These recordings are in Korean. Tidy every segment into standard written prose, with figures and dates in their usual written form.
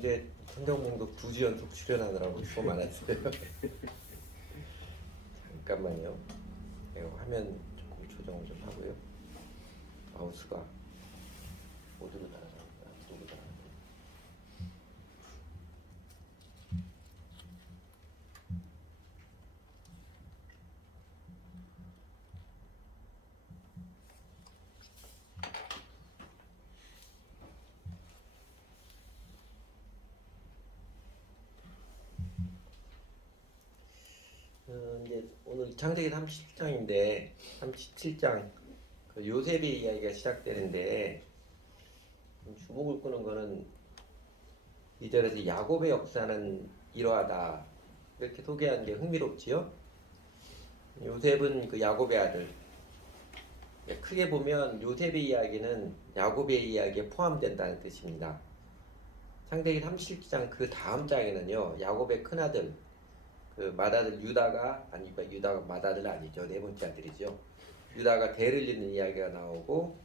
어제 성경봉독 2주 연속 출연하느라고 수고 많았어요. 잠깐만요. 내가 화면 조금 조정을 좀 하고요. 마우스가 어디로 날아가는가? 이쪽으로 날아가는가? 이제 오늘 창세기 37장인데 37장 그 요셉의 이야기가 시작되는데 주목을 끄는 거는 이 절에서 야곱의 역사는 이러하다 이렇게 소개하는 게 흥미롭지요. 요셉은 그 야곱의 아들. 크게 보면 요셉의 이야기는 야곱의 이야기에 포함된다는 뜻입니다. 창세기 37장 그 다음 장에는요, 야곱의 큰아들 그 맏아들 유다가 유다가 맏아들 아니죠. 네 번째 아들이죠. 유다가 대를 잇는 이야기가 나오고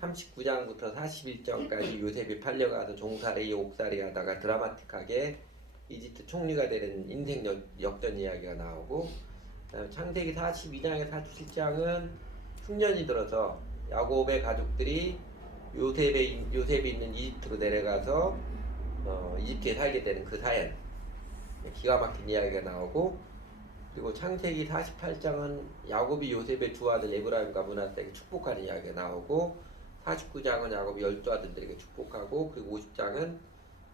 39장부터 41장까지 요셉이 팔려가서 종살이 옥살이 하다가 드라마틱하게 이집트 총리가 되는 인생 역전 이야기가 나오고, 그다음에 창세기 42장에 47장은 흉년이 들어서 야곱의 가족들이 요셉이 있는 이집트로 내려가서 이집트에 살게 되는 그 사연, 기가 막힌 이야기가 나오고, 그리고 창세기 48장은 야곱이 요셉의 두 아들 에브라임과 므낫세에게 축복하는 이야기가 나오고, 49장은 야곱이 12아들들에게 축복하고, 그리고 50장은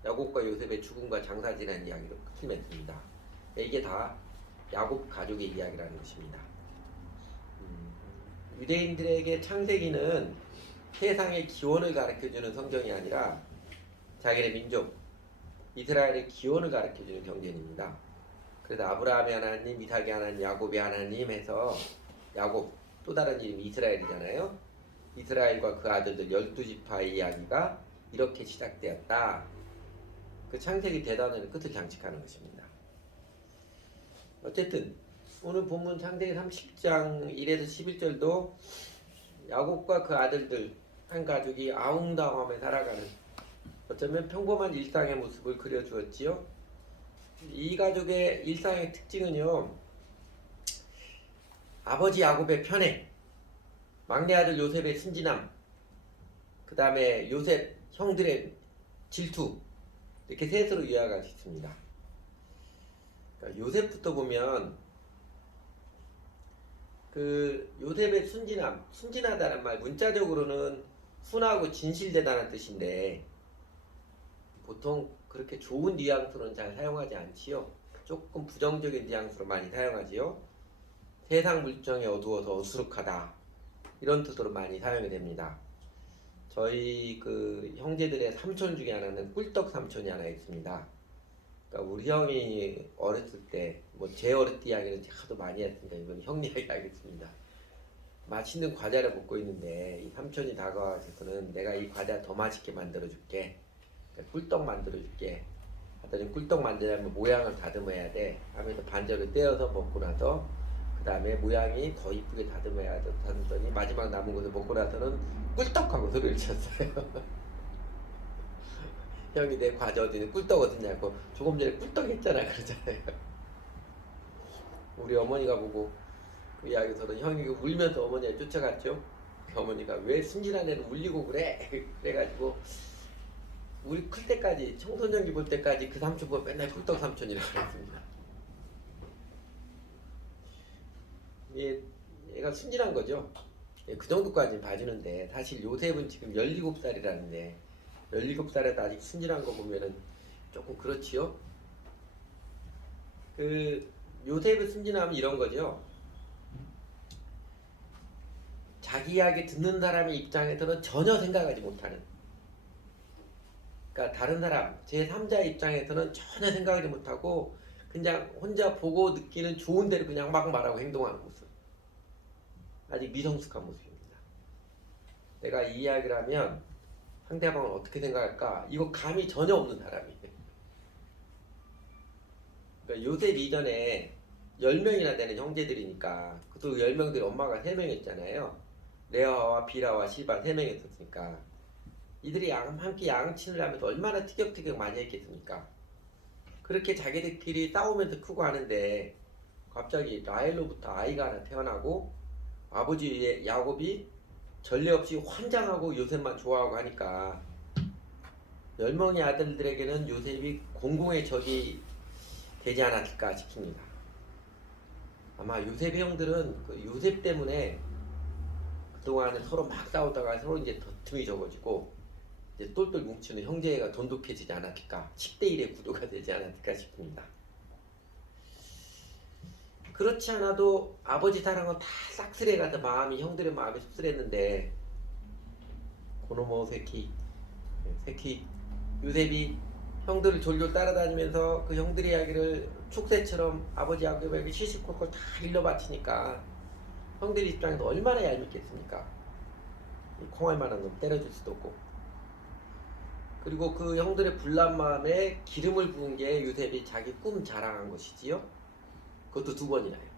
야곱과 요셉의 죽음과 장사 지난 이야기로 끝을 맺습니다. 이게 다 야곱 가족의 이야기라는 것입니다. 유대인들에게 창세기는 세상의 기원을 가르쳐주는 성경이 아니라 자기네 민족 이스라엘의 기원을 가르쳐주는 경전입니다. 그래서 아브라함의 하나님, 이삭의 하나님, 야곱의 하나님 해서 야곱, 또 다른 이름이 이스라엘이잖아요. 이스라엘과 그 아들들 12지파의 이야기가 이렇게 시작되었다. 그 창세기 대단원의 끝을 장식하는 것입니다. 어쨌든 오늘 본문 창세기 30장 1에서 11절도 야곱과 그 아들들 한 가족이 아웅다웅하며 살아가는 어쩌면 평범한 일상의 모습을 그려주었지요. 이 가족의 일상의 특징은요, 아버지 야곱의 편애, 막내 아들 요셉의 순진함, 그 다음에 요셉 형들의 질투, 이렇게 셋으로 요약할 수 있습니다. 그러니까 요셉부터 보면 그 요셉의 순진함, 순진하다는 말 문자적으로는 순하고 진실되다는 뜻인데 보통 그렇게 좋은 뉘앙스로는 잘 사용하지 않지요. 조금 부정적인 뉘앙스로 많이 사용하지요. 세상 물정이 어두워서 어수룩하다, 이런 뜻으로 많이 사용이 됩니다. 저희 그 형제들의 삼촌 중에 하나는 꿀떡 삼촌이 하나 있습니다. 그러니까 우리 형이 어렸을 때, 뭐 제 어릴 때 이야기는 하도 많이 했으니까 이건 형 이야기 하겠습니다. 맛있는 과자를 먹고 있는데 이 삼촌이 다가와서는 내가 이 과자 더 맛있게 만들어줄게, 꿀떡 만들어줄게 하더니, 꿀떡 만들려면 모양을 다듬어야 돼 하면서 반절을 떼어서 먹고 나서 그 다음에 모양이 더 이쁘게 다듬어야 돼 하더니 마지막 남은 것을 먹고 나서는 꿀떡하고 소리를 쳤어요. 형이 내 과자 어디니, 꿀떡 어딨냐고, 조금 전에 꿀떡 했잖아 그러잖아요. 우리 어머니가 보고 그 이야기 들은 형이 울면서 어머니가 쫓아갔죠. 어머니가 왜 순진한 애를 울리고 그래? 그래가지고 우리 클 때까지, 청소년기 볼 때까지 그 삼촌 보고 맨날 꿀떡 삼촌이라고 그랬습니다. 얘가 순진한 거죠. 그 정도까지는 봐주는데, 사실 요셉은 지금 17살이라는데 17살에도 아직 순진한 거 보면은 조금 그렇지요. 그 요셉의 순진함은 이런 거죠. 자기 이야기 듣는 사람의 입장에서는 전혀 생각하지 못하는, 그러니까 다른 사람 제3자의 입장에서는 전혀 생각하지 못하고 그냥 혼자 보고 느끼는 좋은 대로 그냥 막 말하고 행동하는 모습, 아직 미성숙한 모습입니다. 내가 이 이야기를 하면 상대방은 어떻게 생각할까, 이거 감이 전혀 없는 사람이에요. 그러니까 요셉 이전에 10명이나 되는 형제들이니까, 그 10명들이 엄마가 3명이었잖아요. 레아와 빌하와 실바 3명이었으니까 이들이 함께 양친을 하면서 얼마나 티격태격 많이 했겠습니까? 그렇게 자기들끼리 싸우면서 크고 하는데 갑자기 라헬로부터 아이가 하나 태어나고 아버지 야곱이 전례 없이 환장하고 요셉만 좋아하고 하니까 10명의 아들들에게는 요셉이 공공의 적이 되지 않았을까 싶습니다. 아마 요셉의 형들은 그 요셉 때문에 그동안에 서로 막 싸우다가 서로 이제 다툼이 적어지고 이제 똘똘 뭉치는 형제가 돈독해지지 않았을까, 10대1의 구도가 되지 않았을까 싶습니다. 그렇지 않아도 아버지 사랑은 다 싹쓸이해 가서 형들의 마음이 씁쓸했는데 고노모 새끼 요셉이 형들을 졸졸 따라다니면서 그 형들의 이야기를 축새처럼 아버지 야곱에게 시시콜콜 다 일러바치니까 형들 입장에서 얼마나 얄밉겠습니까? 콩알만한 놈 때려줄 수도 없고. 그리고 그 형들의 불난 마음에 기름을 부은 게 요셉이 자기 꿈 자랑한 것이지요. 그것도 2번이나요.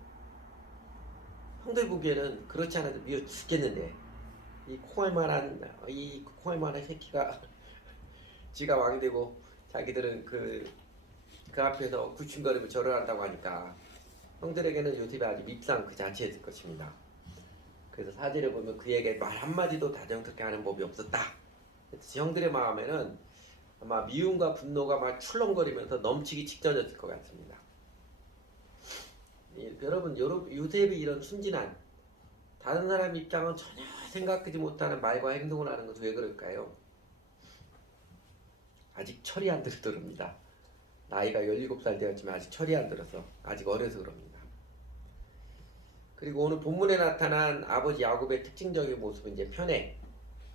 형들 보기에는 그렇지 않아도 미워 죽겠는데 이 콩알만한 새끼가 지가 왕이 되고 자기들은 그 앞에서 굴충거리고 절을 한다고 하니까 형들에게는 요셉이 아주 밉상 그 자체였을 것입니다. 그래서 사제를 보면 그에게 말 한마디도 다정스럽게 하는 법이 없었다. 그래서 형들의 마음에는 아마 미움과 분노가 막 출렁거리면서 넘치기 직전이었을 것 같습니다. 여러분 요셉의 이런 순진한 다른 사람 입장은 전혀 생각하지 못하는 말과 행동을 하는 것은 왜 그럴까요? 아직 철이 안 들더랍니다. 나이가 17살 되었지만 아직 철이 안 들어서 아직 어려서 그럽니다. 그리고 오늘 본문에 나타난 아버지 야곱의 특징적인 모습은 이제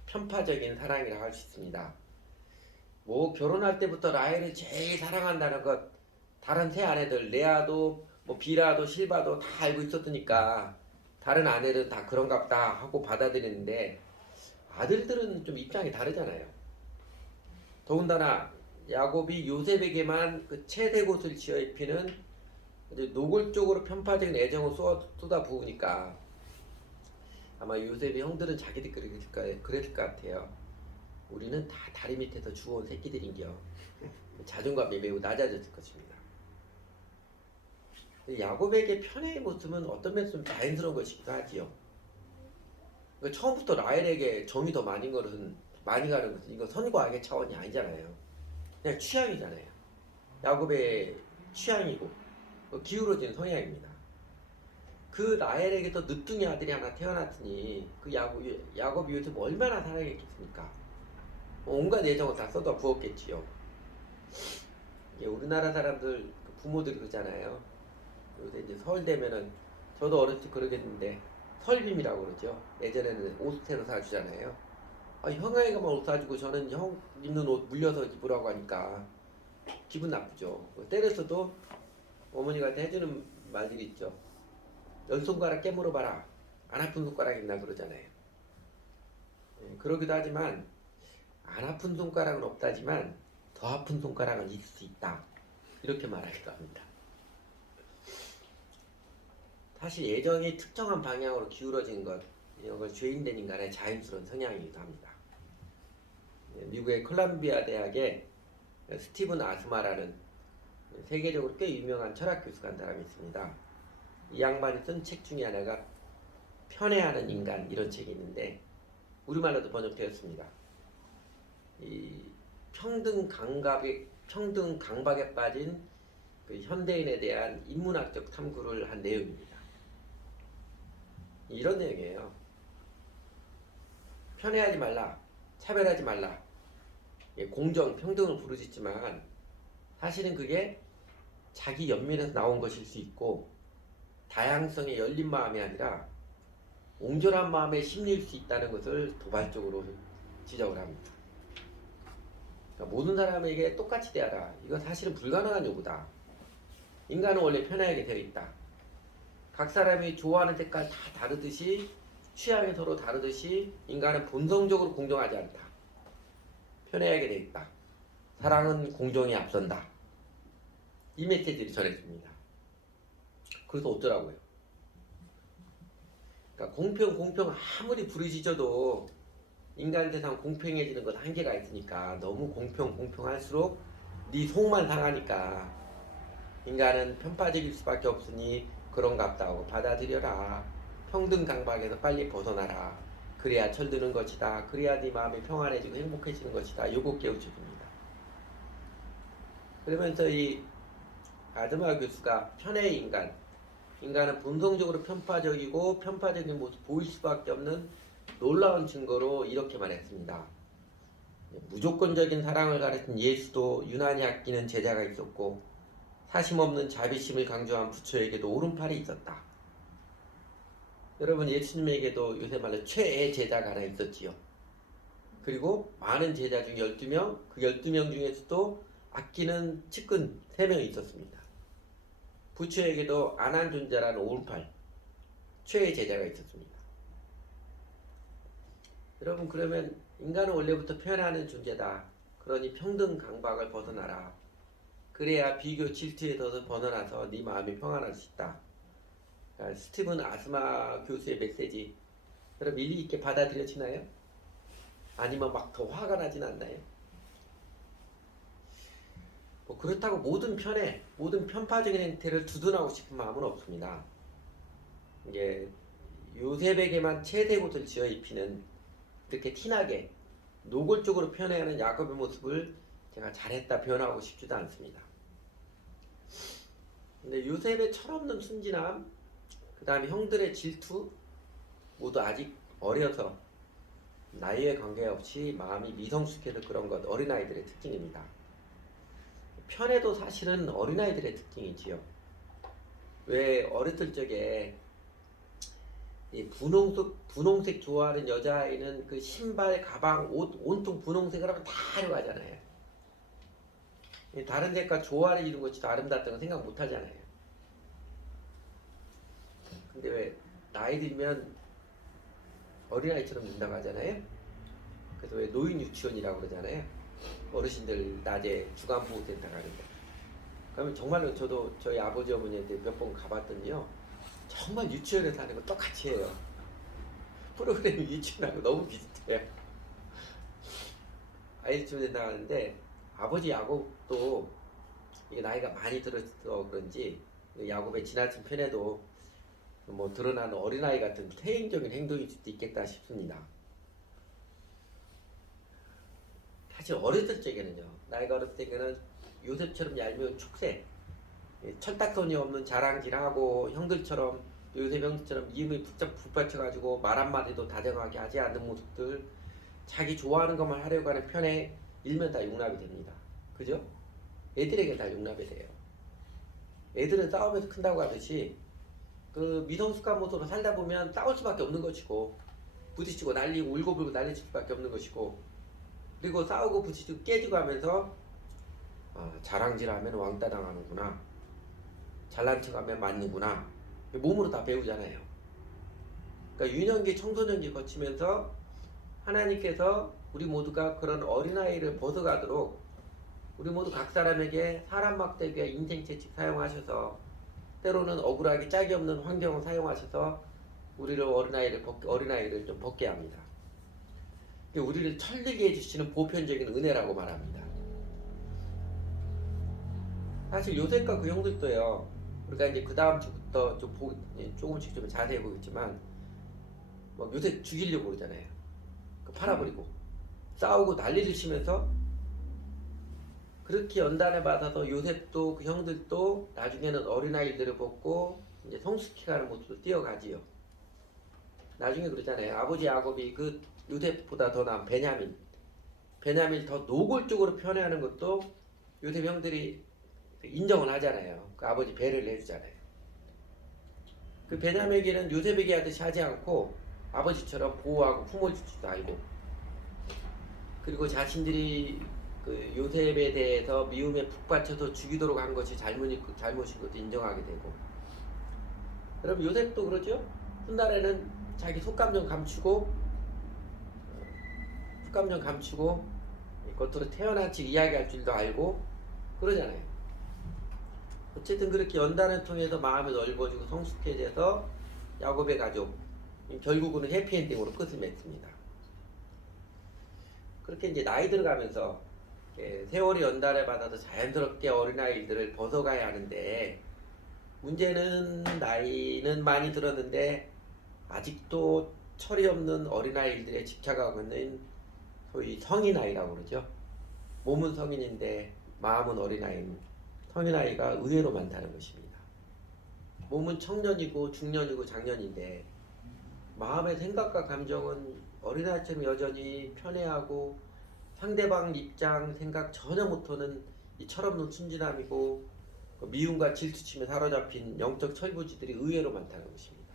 편파적인 사랑이라고 할 수 있습니다. 뭐 결혼할 때부터 라헬을 제일 사랑한다는 것 다른 세 아내들 레아도 뭐 빌하도 실바도 다 알고 있었으니까 다른 아내들은 다 그런가 보다 하고 받아들이는데 아들들은 좀 입장이 다르잖아요. 더군다나 야곱이 요셉에게만 그 채색옷을 지어 입히는 노골적으로 편파적인 애정을 쏟아 부으니까 아마 요셉의 형들은 자기들끼리 그랬을 것 같아요. 우리는 다 다리 밑에서 주워온 새끼들인겨. 자존감이 매우 낮아졌을 것입니다. 야곱에게 편애의 모습은 어떤 면에서 좀 자연스러운 것이기도 하지요. 그러니까 처음부터 라헬에게 정이 더 많이 가는 것은 이거 선과 악의 차원이 아니잖아요. 그냥 취향이잖아요. 야곱의 취향이고 기울어지는 성향입니다. 그 라헬에게서 늦둥이 아들이 하나 태어났으니 그 야곱이 요셉 얼마나 사랑했겠습니까? 온갖 애정을 다 쏟아 부었겠지요. 우리나라 사람들 부모들이 그러잖아요. 요새 이제 설 되면은 저도 어렸을 때 그러겠는데 설빔이라고 그러죠. 예전에는 옷 새로 사주잖아요. 형아이가만 옷 사주고 저는 형 입는 옷 물려서 입으라고 하니까 기분 나쁘죠. 때렸어도 어머니가 해주는 말들이 있죠. 10손가락 깨물어 봐라. 안 아픈 손가락 있나 그러잖아요. 그러기도 하지만 안 아픈 손가락은 없다지만 더 아픈 손가락은 있을 수 있다. 이렇게 말하기도 합니다. 사실 애정이 특정한 방향으로 기울어진 것, 이런 걸 죄인된 인간의 자연스러운 성향이기도 합니다. 미국의 콜롬비아 대학의 스티븐 아스마라는 세계적으로 꽤 유명한 철학 교수가 한 사람이 있습니다. 이 양반이 쓴 책 중에 하나가 편애하는 인간 이런 책이 있는데 우리말로도 번역되었습니다. 이 평등 강박에 빠진 그 현대인에 대한 인문학적 탐구를 한 내용입니다. 이런 내용이에요. 편애하지 말라, 차별하지 말라, 공정, 평등을 부르짖지만 사실은 그게 자기 연민에서 나온 것일 수 있고 다양성의 열린 마음이 아니라 옹졸한 마음의 심리일 수 있다는 것을 도발적으로 지적을 합니다. 그러니까 모든 사람에게 똑같이 대하라. 이건 사실은 불가능한 요구다. 인간은 원래 편애하게 되어 있다. 각 사람이 좋아하는 색깔 다 다르듯이 취향이 서로 다르듯이 인간은 본성적으로 공정하지 않다. 편애하게 되어 있다. 사랑은 공정에 앞선다. 이 메시지를 전해줍니다. 그래서 어쩌라고요? 그러니까 공평 아무리 부르짖어도 인간 세상 공평해지는 건 한계가 있으니까 너무 공평할수록 네 속만 상하니까 인간은 편파적일 수밖에 없으니 그런갑다 하고 받아들여라. 평등 강박에서 빨리 벗어나라. 그래야 철드는 것이다. 그래야 네 마음이 평안해지고 행복해지는 것이다. 요거 깨우쳐줍니다. 그러면서 이 아드마 교수가 편의 인간은 본성적으로 편파적이고 편파적인 모습 보일 수밖에 없는 놀라운 증거로 이렇게 말했습니다. 무조건적인 사랑을 가르친 예수도 유난히 아끼는 제자가 있었고 사심없는 자비심을 강조한 부처에게도 오른팔이 있었다. 여러분, 예수님에게도 요새 말로 최애 제자가 하나 있었지요. 그리고 많은 제자 중 12명, 그 12명 중에서도 아끼는 측근 3명이 있었습니다. 부처에게도 안한존자라는 오른팔, 최애 제자가 있었습니다. 여러분, 그러면 인간은 원래부터 편안한 존재다. 그러니 평등 강박을 벗어나라. 그래야 비교 질투에서 벗어나서 네 마음이 평안할 수 있다. 스티븐 아스마 교수의 메시지 여러분 일리 있게 받아들여지나요? 아니면 막 더 화가 나진 않나요? 뭐 그렇다고 모든 편파적인 행태를 두둔하고 싶은 마음은 없습니다. 이게 요셉에게만 채색옷을 지어 입히는 이렇게 티나게 노골적으로 표현하는 야곱의 모습을 제가 잘했다 표현하고 싶지도 않습니다. 근데 요셉의 철없는 순진함, 그 다음에 형들의 질투 모두 아직 어려서 나이에 관계없이 마음이 미성숙해서 그런 것 어린아이들의 특징입니다. 편애도 사실은 어린아이들의 특징이지요. 왜 어렸을 적에 이 분홍색 좋아하는 여자아이는 그 신발, 가방, 옷 온통 분홍색을 하면 다 하려고 하잖아요. 다른 색깔 조화를 이룬 것이 더 아름답다는 거 생각 못 하잖아요. 근데 왜 나이 들면 어린아이처럼 된다고 하잖아요. 그래서 왜 노인 유치원이라고 그러잖아요. 어르신들 낮에 주간보호센터 가는데. 그러면 정말로 저도 저희 아버지 어머니한테 몇 번 가봤더니요. 정말 유치원에서 하는 거 똑같이 해요. 프로그램이 유치원하고 너무 비슷해요. 아이 유치원에 나가는데 아버지 야곱도 이게 나이가 많이 들어서 그런지 야곱의 지나친 편애도 뭐 드러나는 어린아이 같은 태행적인 행동일 수도 있겠다 싶습니다. 사실 어렸을 적에는요. 나이가 어렸을 때는 요셉처럼 얄미운 축새, 철딱선이 없는 자랑질하고 형들처럼 요셉 형들처럼 이음이 북받쳐가지고 말 한마디도 다정하게 하지 않는 모습들, 자기 좋아하는 것만 하려고 하는 편에 일면 다 용납이 됩니다. 그죠? 애들에게 다 용납이 돼요. 애들은 싸우면서 큰다고 하듯이 그 미성숙한 모습으로 살다 보면 싸울 수밖에 없는 것이고 부딪히고 날리고 울고불고 난리칠 수밖에 없는 것이고 그리고 싸우고 부딪히고 깨지고 하면서 자랑질하면 왕따 당하는구나, 잘난 척하면 맞는구나, 몸으로 다 배우잖아요. 그러니까 유년기 청소년기 거치면서 하나님께서 우리 모두가 그런 어린아이를 벗어가도록 우리 모두 각 사람에게 사람 막대기와 인생 채찍 사용하셔서 때로는 억울하게 짝이 없는 환경을 사용하셔서 우리를 어린아이를 좀 벗게 합니다. 우리를 철들게 해주시는 보편적인 은혜라고 말합니다. 사실 요셉과 그 형들도요. 우리가 이제 그 다음 주부터 조금씩 좀 자세히 보겠지만 뭐 요셉 죽이려고 그러잖아요. 팔아버리고 싸우고 난리를 치면서 그렇게 연단을 받아서 요셉도 그 형들도 나중에는 어린아이들을 벗고 이제 성숙해가는 모습으로 뛰어가지요. 나중에 그러잖아요. 아버지 야곱이 그 요셉보다 더 나은 베냐민을 더 노골적으로 편애하는 것도 요셉 형들이 인정을 하잖아요. 그 아버지 배려를 해주잖아요. 그 베냐민에게는 요셉에게 하듯이 하지 않고 아버지처럼 보호하고 품어줄 줄도 알고, 그리고 자신들이 그 요셉에 대해서 미움에 푹 받쳐서 죽이도록 한 것이 잘못인 것도 인정하게 되고. 여러분 요셉도 그러죠? 훗날에는 자기 속감정 감추고 겉으로 태어난 지 이야기할 줄도 알고 그러잖아요. 어쨌든 그렇게 연단을 통해서 마음이 넓어지고 성숙해져서 야곱의 가족 결국은 해피엔딩으로 끝을 맺습니다. 그렇게 이제 나이 들어가면서 세월이 연달아 받아서 자연스럽게 어린아이들을 벗어가야 하는데, 문제는 나이는 많이 들었는데 아직도 철이 없는 어린아이들에 집착하고 있는 소위 성인아이라고 그러죠. 몸은 성인인데 마음은 어린아이인 성인아이가 의외로 많다는 것입니다. 몸은 청년이고 중년이고 장년인데 마음의 생각과 감정은 어린아이처럼 여전히 편애하고 상대방 입장 생각 전혀 못하는 이 철없는 순진함이고 미움과 질투심에 사로잡힌 영적 철부지들이 의외로 많다는 것입니다.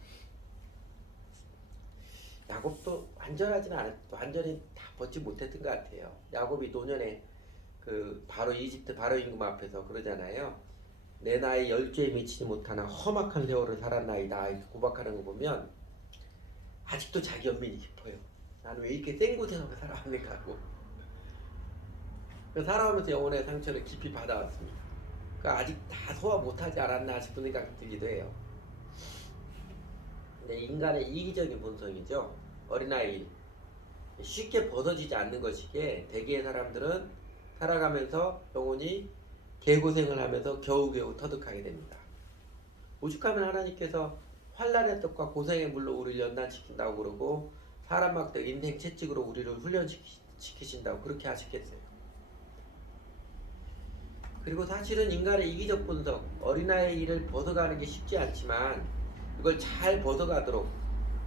야곱도 완전히 다 벗지 못했던 것 같아요. 야곱이 노년에 바로 이집트 바로 임금 앞에서 그러잖아요. 내 나이 10주에 미치지 못하나 험악한 세월을 살았나이다 이렇게 고백하는 거 보면 아직도 자기 연민이 깊어요. 나는 왜 이렇게 생고생하고 살아왔는가 하고 살아오면서 영혼의 상처를 깊이 받아왔습니다. 그러니까 아직 다 소화 못하지 않았나 싶은 생각이 들기도 해요. 근데 인간의 이기적인 본성이죠. 어린아이 쉽게 벗어지지 않는 것이기에 대개의 사람들은 살아가면서 영혼이 개고생을 하면서 겨우겨우 터득하게 됩니다. 오죽하면 하나님께서 환난의 떡과 고생의 물로 우리를 연단시킨다고 그러고 사람 막대 인생 채찍으로 우리를 훈련시키신다고 그렇게 하셨겠어요. 그리고 사실은 인간의 이기적 본성, 어린아이를 벗어가는 게 쉽지 않지만 이걸 잘 벗어가도록,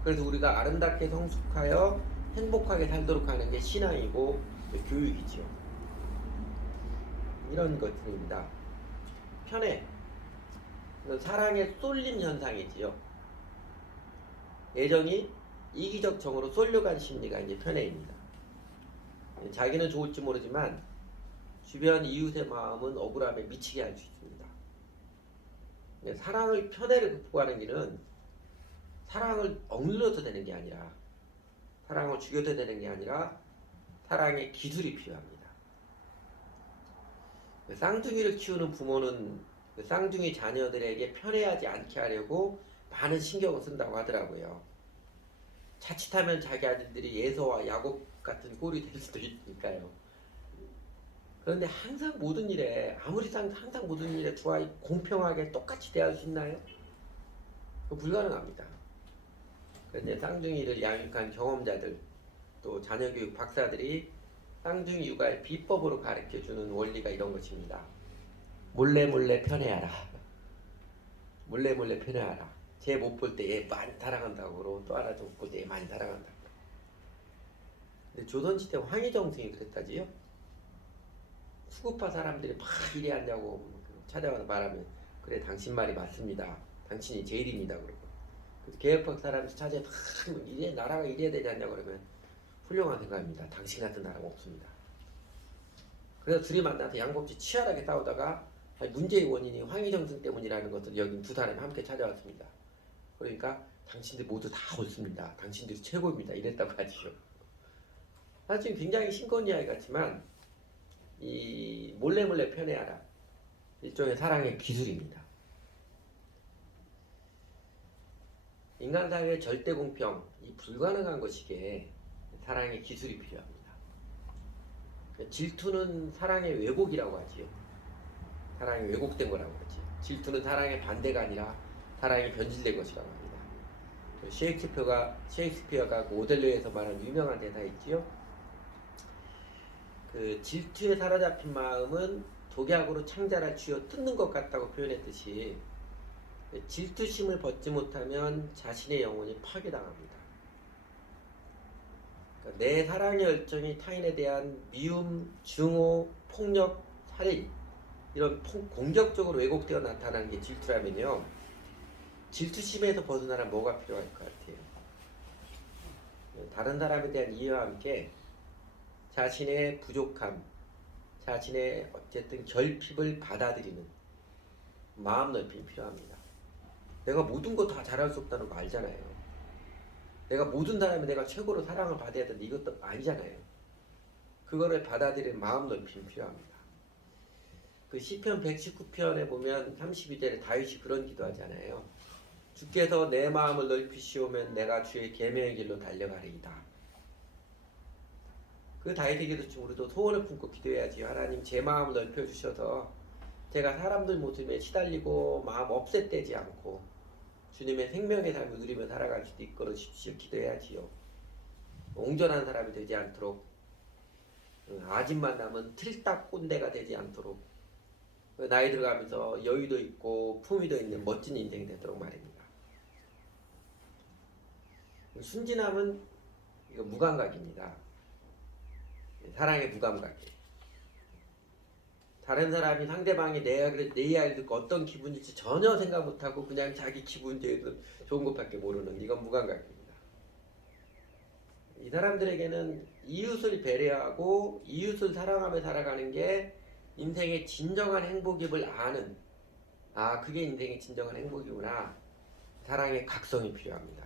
그래서 우리가 아름답게 성숙하여 행복하게 살도록 하는 게 신앙이고 교육이죠. 이런 것들입니다. 편애, 사랑의 쏠림 현상이지요. 애정이 이기적 정으로 쏠려간 심리가 이제 편애입니다. 자기는 좋을지 모르지만 주변 이웃의 마음은 억울함에 미치게 할 수 있습니다. 사랑을 편애를 극복하는 길은 사랑을 억눌러서 되는 게 아니라, 사랑을 죽여도 되는 게 아니라 사랑의 기술이 필요합니다. 쌍둥이를 키우는 부모는 쌍둥이 자녀들에게 편애하지 않게 하려고 많은 신경을 쓴다고 하더라고요. 자칫하면 자기 아들들이 예서와 야곱 같은 꼴이 될 수도 있으니까요. 그런데 항상 모든 일에, 항상 모든 일에 두 아이 공평하게 똑같이 대할 수 있나요? 불가능합니다. 그런데 쌍둥이를 양육한 경험자들, 또 자녀교육 박사들이 쌍둥이 육아의 비법으로 가르쳐주는 원리가 이런 것입니다. 몰래 편애하라. 몰래 편애하라. 쟤 못 볼 때 얘 많이 사랑한다고 그러고 또 하나 못 볼 때 얘 많이 사랑한다고. 근데 조선시대 황희정승이 그랬다지요. 수구파 사람들이 막 이래 한다고 찾아와서 말하면, 그래 당신 말이 맞습니다. 당신이 제일입니다. 그러고 개혁파 사람들 찾아와 이래 나라가 이래야 되지 않냐고 그러면 훌륭한 생각입니다. 당신 같은 나라가 없습니다. 그래서 둘이 만나서 양복지 치열하게 싸우다가 문제의 원인이 황희정승 때문이라는 것을 여긴 두 사람이 함께 찾아왔습니다. 그러니까 당신들 모두 다 옳습니다. 당신들이 최고입니다. 이랬다고 하죠. 사실 굉장히 신권 이야기 같지만 이 몰래 편애하라, 일종의 사랑의 기술입니다. 인간 사회의 절대 공평, 이 불가능한 것이기에 사랑의 기술이 필요합니다. 질투는 사랑의 왜곡이라고 하지요. 사랑이 왜곡된 거라고 하지. 질투는 사랑의 반대가 아니라 사랑이 변질된 것이라고 합니다. 셰익스피어가 그 오델로에서 말한 유명한 대사 있지요. 그 질투에 사로잡힌 마음은 독약으로 창자를 쥐어 뜯는 것 같다고 표현했듯이 질투심을 벗지 못하면 자신의 영혼이 파괴당합니다. 그러니까 내 사랑의 열정이 타인에 대한 미움, 증오, 폭력, 살인, 이런 공격적으로 왜곡되어 나타나는 게 질투라면요, 질투심에서 벗어나려면 뭐가 필요할 것 같아요? 다른 사람에 대한 이해와 함께 자신의 부족함, 자신의 어쨌든 결핍을 받아들이는 마음 넓힘이 필요합니다. 내가 모든 거 다 잘할 수 없다는 거 알잖아요. 내가 모든 사람이 내가 최고로 사랑을 받아야 되는데 이것도 아니잖아요. 그거를 받아들이는 마음 넓힘이 필요합니다. 그 시편 119편에 보면 32절에 다윗이 그런 기도하잖아요. 주께서 내 마음을 넓히시오면 내가 주의 계명의 길로 달려가리이다. 그 다윗에게도 우리도 소원을 품고 기도해야지. 하나님 제 마음을 넓혀주셔서 제가 사람들 모습에 시달리고 마음 없앳되지 않고 주님의 생명의 삶을 누리며 살아갈 수도 있도록 기도해야지요. 옹졸한 사람이 되지 않도록, 아집만 남은 틀딱 꼰대가 되지 않도록, 나이 들어가면서 여유도 있고 품위도 있는 멋진 인생이 되도록 말입니다. 순진함은 이거 무감각입니다. 사랑의 무감각이에요. 다른 사람이 상대방이 내 이야기를 듣고 어떤 기분일지 전혀 생각 못하고 그냥 자기 기분 좋은 것밖에 모르는, 이건 무감각입니다. 이 사람들에게는 이웃을 배려하고 이웃을 사랑하며 살아가는 게 인생의 진정한 행복임을 아는, 그게 인생의 진정한 행복이구나. 사랑의 각성이 필요합니다.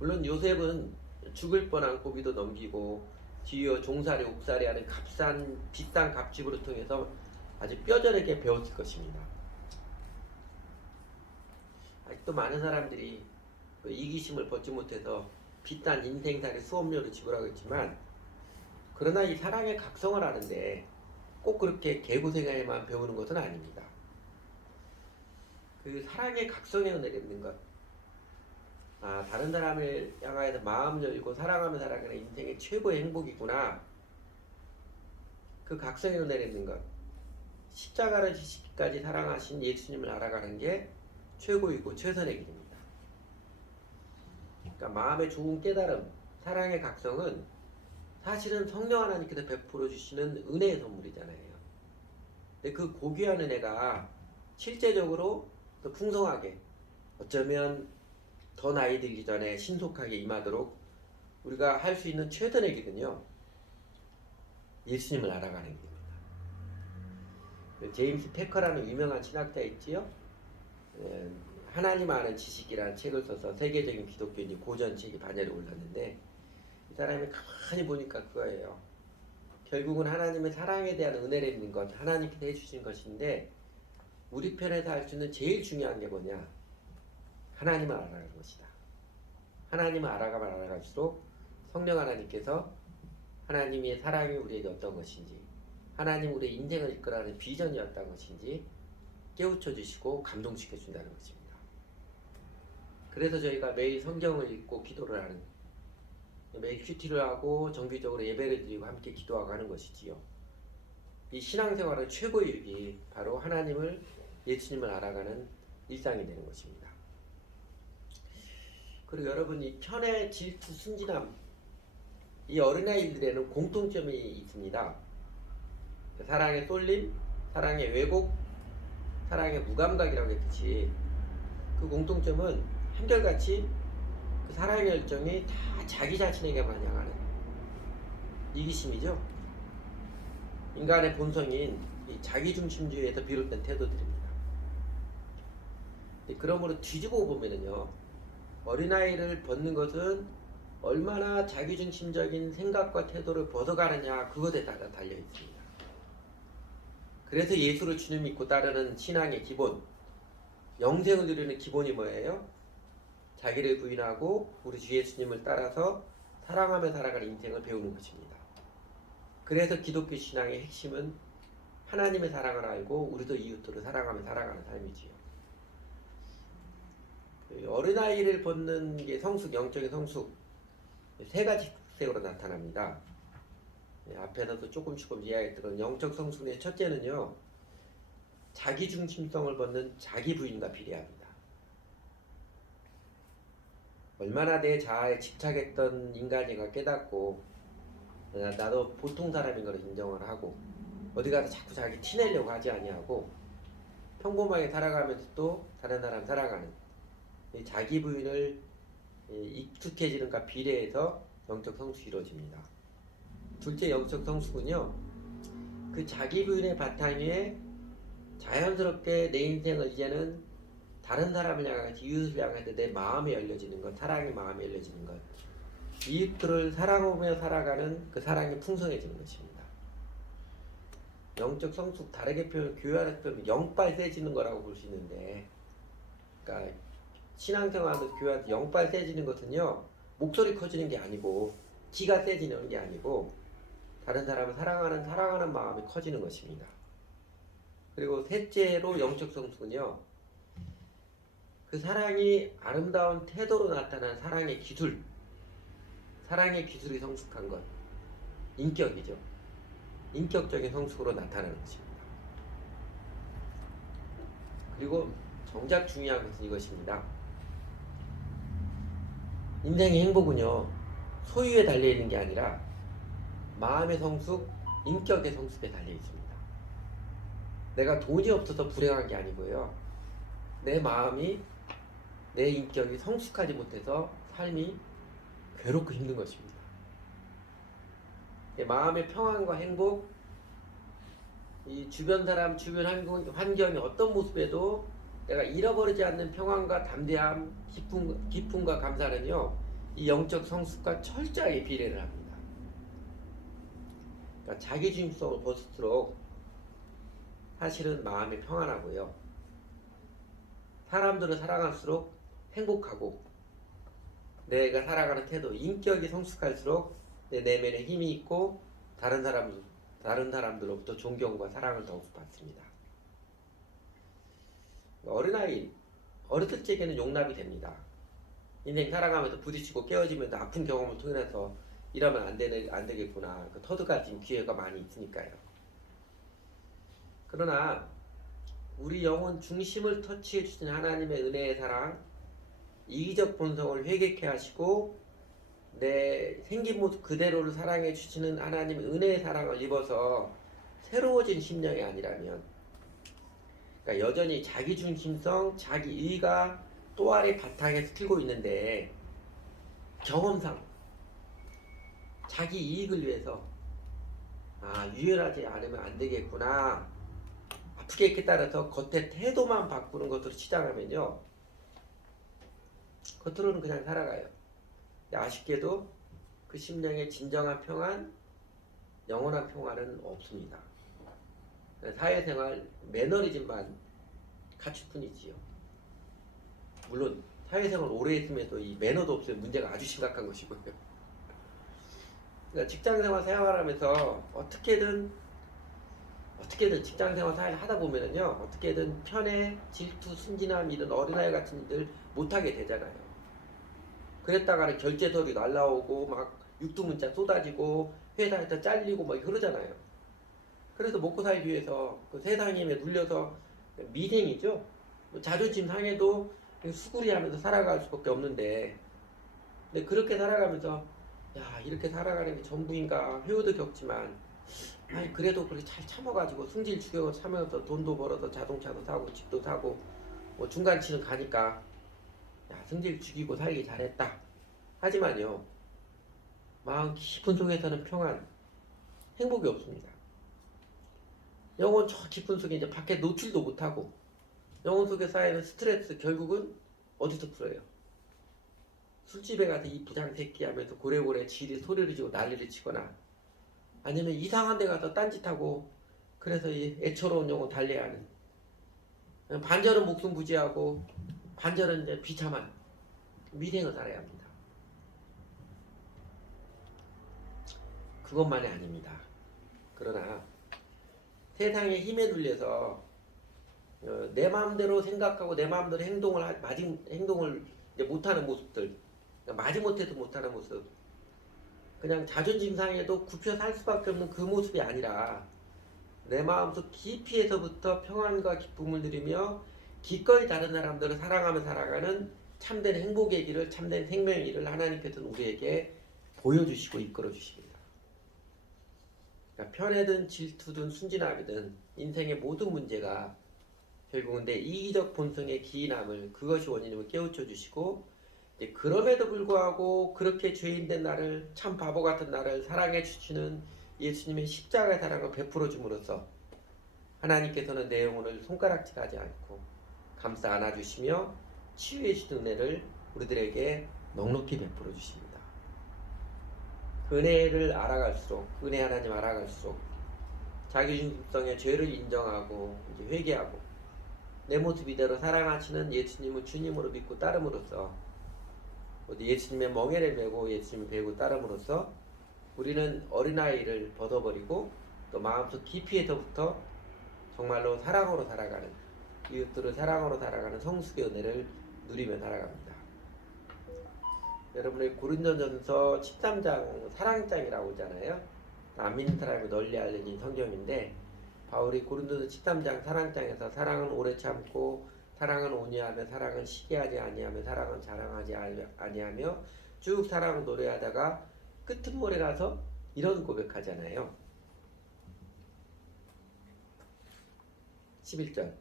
물론 요셉은 죽을 뻔한 고비도 넘기고 뒤이어 종살이 옥살이 하는 비싼 갑집으로 통해서 아주 뼈저리게 배웠을 것입니다. 아직도 많은 사람들이 그 이기심을 벗지 못해서 비싼 인생살이 수업료를 지불하고 있지만, 그러나 이 사랑의 각성을 하는데 꼭 그렇게 개고생에만 배우는 것은 아닙니다. 그 사랑의 각성에 은혜를 것, 다른 사람을 향하여서 마음 열고 사랑하며 살아가는 인생의 최고의 행복이구나. 그 각성의 은혜를 있는 것, 십자가를 지시기까지 사랑하신 예수님을 알아가는 게 최고이고 최선의 길입니다. 그러니까 마음의 좋은 깨달음, 사랑의 각성은 사실은 성령 하나님께서 베풀어 주시는 은혜의 선물이잖아요. 근데 그 고귀한 은혜가 실제적으로 더 풍성하게, 어쩌면 더 나이 들기 전에 신속하게 임하도록 우리가 할 수 있는 최선의 길은요, 예수님을 알아가는 길입니다. 제임스 패커라는 유명한 신학자 있지요. 하나님 아는 지식이라는 책을 써서 세계적인 기독교인이 고전책이 반열에 올랐는데, 이 사람이 가만히 보니까 그거예요. 결국은 하나님의 사랑에 대한 은혜를 입는 것, 하나님께서 해주신 것인데, 우리 편에서 할 수 있는 제일 중요한 게 뭐냐? 하나님을 알아가는 것이다. 하나님을 알아가면 알아갈수록 성령 하나님께서 하나님의 사랑이 우리에게 어떤 것인지, 하나님 우리의 인생을 이끌어가는 비전이 어떤 것인지 깨우쳐 주시고 감동시켜 준다는 것입니다. 그래서 저희가 매일 성경을 읽고 기도를 하는, 매일 큐티를 하고 정기적으로 예배를 드리고 함께 기도하고 하는 것이지요. 이 신앙생활의 최고의 유익이 바로 하나님을, 예수님을 알아가는 일상이 되는 것입니다. 그리고 여러분, 이 편애, 질투, 순진함, 이 어린아이들에는 공통점이 있습니다. 사랑의 쏠림, 사랑의 왜곡, 사랑의 무감각이라고 했듯이 그 공통점은 한결같이 그 사랑의 열정이 다 자기 자신에게만 향하는 이기심이죠. 인간의 본성인 이 자기중심주의에서 비롯된 태도들입니다. 그러므로 뒤집어 보면은요, 어린아이를 벗는 것은 얼마나 자기중심적인 생각과 태도를 벗어가느냐, 그것에 따라 달려 있습니다. 그래서 예수를 주님 믿고 따르는 신앙의 기본, 영생을 누리는 기본이 뭐예요? 자기를 부인하고 우리 주 예수님을 따라서 사랑하며 살아가는 인생을 배우는 것입니다. 그래서 기독교 신앙의 핵심은 하나님의 사랑을 알고 우리도 이웃들을 사랑하며 살아가는 삶이지요. 어린아이를 벗는 게 성숙, 영적인 성숙, 세 가지 특색으로 나타납니다. 앞에서도 조금 이야기했던 영적 성숙의 첫째는요, 자기중심성을 벗는 자기 부인과 비례합니다. 얼마나 내 자아에 집착했던 인간이가 깨닫고 나도 보통 사람인 걸 인정을 하고 어디 가서 자꾸 자기 티내려고 하지 아니하고 평범하게 살아가면서 또 다른 사람 살아가는 자기 부인을 익숙해지는가 비례해서 영적 성숙이 이루어집니다. 둘째 영적 성숙은요, 그 자기 부인의 바탕 위에 자연스럽게 내 인생을 이제는 다른 사람을 향해서, 이웃을 향해서 내 마음이 열려지는 것, 사랑의 마음이 열려지는 것, 이웃들을 사랑하며 살아가는 그 사랑이 풍성해지는 것입니다. 영적 성숙, 다르게 교회안에서 표현하면 영빨 세지는 거라고 볼 수 있는데, 그러니까 신앙생활하면서 교회한테 영빨 세지는 것은요, 목소리 커지는 게 아니고 기가 세지는 게 아니고 다른 사람을 사랑하는 마음이 커지는 것입니다. 그리고 셋째로 영적 성숙은요. 그 사랑이 아름다운 태도로 나타난 사랑의 기술이 성숙한 것, 인격이죠. 인격적인 성숙으로 나타나는 것입니다. 그리고 정작 중요한 것은 이것입니다. 인생의 행복은요, 소유에 달려있는 게 아니라 마음의 성숙, 인격의 성숙에 달려 있습니다. 내가 돈이 없어서 불행한 게 아니고요. 내 마음이, 내 인격이 성숙하지 못해서 삶이 괴롭고 힘든 것입니다. 마음의 평안과 행복, 이 주변 사람, 주변 환경이 어떤 모습에도 내가 잃어버리지 않는 평안과 담대함, 기쁨과 감사는요, 이 영적 성숙과 철저하게 비례를 합니다. 그러니까 자기중심성을 벗을수록 사실은 마음이 평안하고요. 사람들을 사랑할수록 행복하고, 내가 살아가는 태도, 인격이 성숙할수록 내 내면에 힘이 있고 다른 사람들로부터 존경과 사랑을 더욱 받습니다. 어렸을 적에는 용납이 됩니다. 인생 살아가면서 부딪히고 깨어지면서 아픈 경험을 통해서 이러면 안 되겠구나. 그 터득할 기회가 많이 있으니까요. 그러나 우리 영혼 중심을 터치해 주신 하나님의 은혜의 사랑, 이기적 본성을 회개케 하시고 내 생긴 모습 그대로를 사랑해 주시는 하나님의 은혜의 사랑을 입어서 새로워진 심령이 아니라면, 그러니까 여전히 자기중심성, 자기의가 또아래 바탕에서 틀고 있는데 경험상 자기 이익을 위해서 유연하지 않으면 안 되겠구나, 아프게 따라서 겉에 태도만 바꾸는 것으로 시작하면요, 겉으로는 그냥 살아가요. 아쉽게도 그 심령의 진정한 평안, 영원한 평안은 없습니다. 사회생활 매너리즘만 갖출 뿐이지요. 물론 사회생활 오래 했음에도 이 매너도 없으면 문제가 아주 심각한 것이고요. 그러니까 직장생활 생활하면서 어떻게든 직장생활 하다 보면은요, 어떻게든 편애, 질투, 순진함 이런 어린아이 같은 일들 못하게 되잖아요. 그랬다가는 결제 서류 날라오고 막 육두문자 쏟아지고 회사에서 잘리고 막 그러잖아요. 그래서 먹고 살기 위해서 그 세상에 힘에 눌려서 미생이죠. 자존심 상해도 수구리하면서 살아갈 수밖에 없는데, 근데 그렇게 살아가면서 이렇게 살아가는 게 전부인가 회유도 겪지만, 그래도 그렇게 잘 참아가지고 승질 죽여 참으면서 돈도 벌어서 자동차도 사고 집도 사고 뭐 중간치는 가니까 승질 죽이고 살기 잘했다. 하지만요, 마음 깊은 속에서는 평안, 행복이 없습니다. 영혼 저 깊은 속에 이제 밖에 노출도 못하고 영혼 속에 쌓이는 스트레스 결국은 어디서 풀어요? 술집에 가서 이 부장새끼 하면서 고래고래 지리 소리를 지고 난리를 치거나, 아니면 이상한 데 가서 딴짓하고 그래서 이 애처로운 영혼 달래야 하는, 반절은 목숨 부지하고 반절은 이제 비참한 미생을 살아야 합니다. 그것만이 아닙니다. 그러나 세상의 힘에 눌려서 내 마음대로 생각하고 내 마음대로 행동을 이제 못하는 모습들, 마지못해도 못하는 모습, 그냥 자존심 상해도 굽혀 살 수밖에 없는 그 모습이 아니라 내 마음속 깊이에서부터 평안과 기쁨을 누리며 기꺼이 다른 사람들을 사랑하며 살아가는 참된 행복의 길을, 참된 생명의 길을 하나님께서는 우리에게 보여주시고 이끌어 주십니다. 그러니까 편애든 질투든 순진함이든 인생의 모든 문제가 결국은 내 이기적 본성의 기인함을, 그것이 원인임을 깨우쳐 주시고, 그럼에도 불구하고 그렇게 죄인된 나를, 참 바보 같은 나를 사랑해 주시는 예수님의 십자가의 사랑을 베풀어 줌으로써 하나님께서는 내 영혼을 손가락질하지 않고 감싸 안아주시며 치유해 주신 은혜를 우리들에게 넉넉히 베풀어 주십니다. 그 은혜를 알아갈수록, 은혜 하나님 알아갈수록 자기중심성의 죄를 인정하고 이제 회개하고 내 모습 이대로 사랑하시는 예수님을 주님으로 믿고 따름으로써, 예수님의 멍에를 메고 예수님을 배우고 따름으로써 우리는 어린아이를 벗어버리고 또 마음속 깊이에서부터 정말로 사랑으로 살아가는, 이웃들을 사랑으로 살아가는 성숙의 은혜를 누리며 살아갑니다. 여러분의 고린도전서 13장 사랑장이라고 하잖아요. 안 사람이 널리 알려진 성경인데, 바울이 고린도서 13장 사랑장에서 사랑은 오래 참고, 사랑은 온유하며, 사랑은 시기하지 아니하며, 사랑은 자랑하지 아니하며 쭉 사랑을 노래하다가 끝머리에 가서 이런 고백하잖아요. 11절,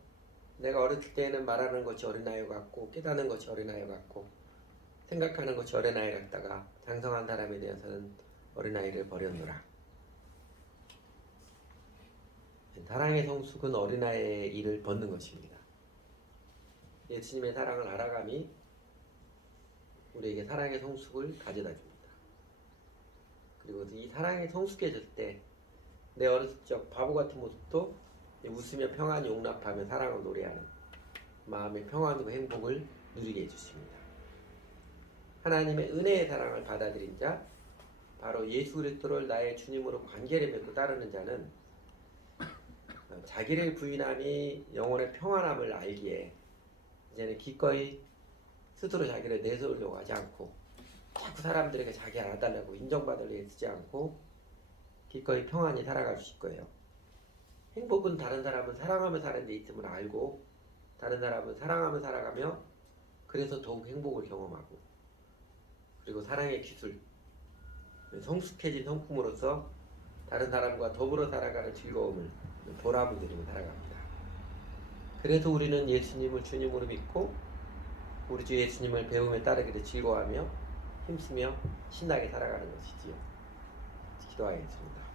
내가 어렸을 때에는 말하는 것이 어린아이 같고 깨닫는 것이 어린아이 같고 생각하는 것이 어린아이 같다가 장성한 사람에 대해서는 어린아이를 버렸노라. 사랑의 성숙은 어린아이의 일을 벗는 것입니다. 예수님의 사랑을 알아감이 우리에게 사랑의 성숙을 가져다 줍니다. 그리고 이 사랑이 성숙해질 때 내 어렸을 적 바보 같은 모습도 웃으며 평안히 용납하며 사랑을 노래하는 마음의 평안과 행복을 누리게 해주십니다. 하나님의 은혜의 사랑을 받아들인 자, 바로 예수 그리스도를 나의 주님으로 관계를 맺고 따르는 자는 자기를 부인함이 영혼의 평안함을 알기에 이제는 기꺼이 스스로 자기를 내세우려고 하지 않고 자꾸 사람들에게 자기 알아달라고 인정받으려 애쓰지 않고 기꺼이 평안히 살아가 주실 거예요. 행복은 다른 사람은 사랑하며 사는 데 있음을 알고 다른 사람은 사랑하며 살아가며 그래서 더욱 행복을 경험하고, 그리고 사랑의 기술, 성숙해진 성품으로서 다른 사람과 더불어 살아가는 즐거움을, 보람을 누리며 살아갑니다. 그래서 우리는 예수님을 주님으로 믿고 우리 주 예수님을 배우며 따르기를 즐거워하며 힘쓰며 신나게 살아가는 것이지요. 기도하겠습니다.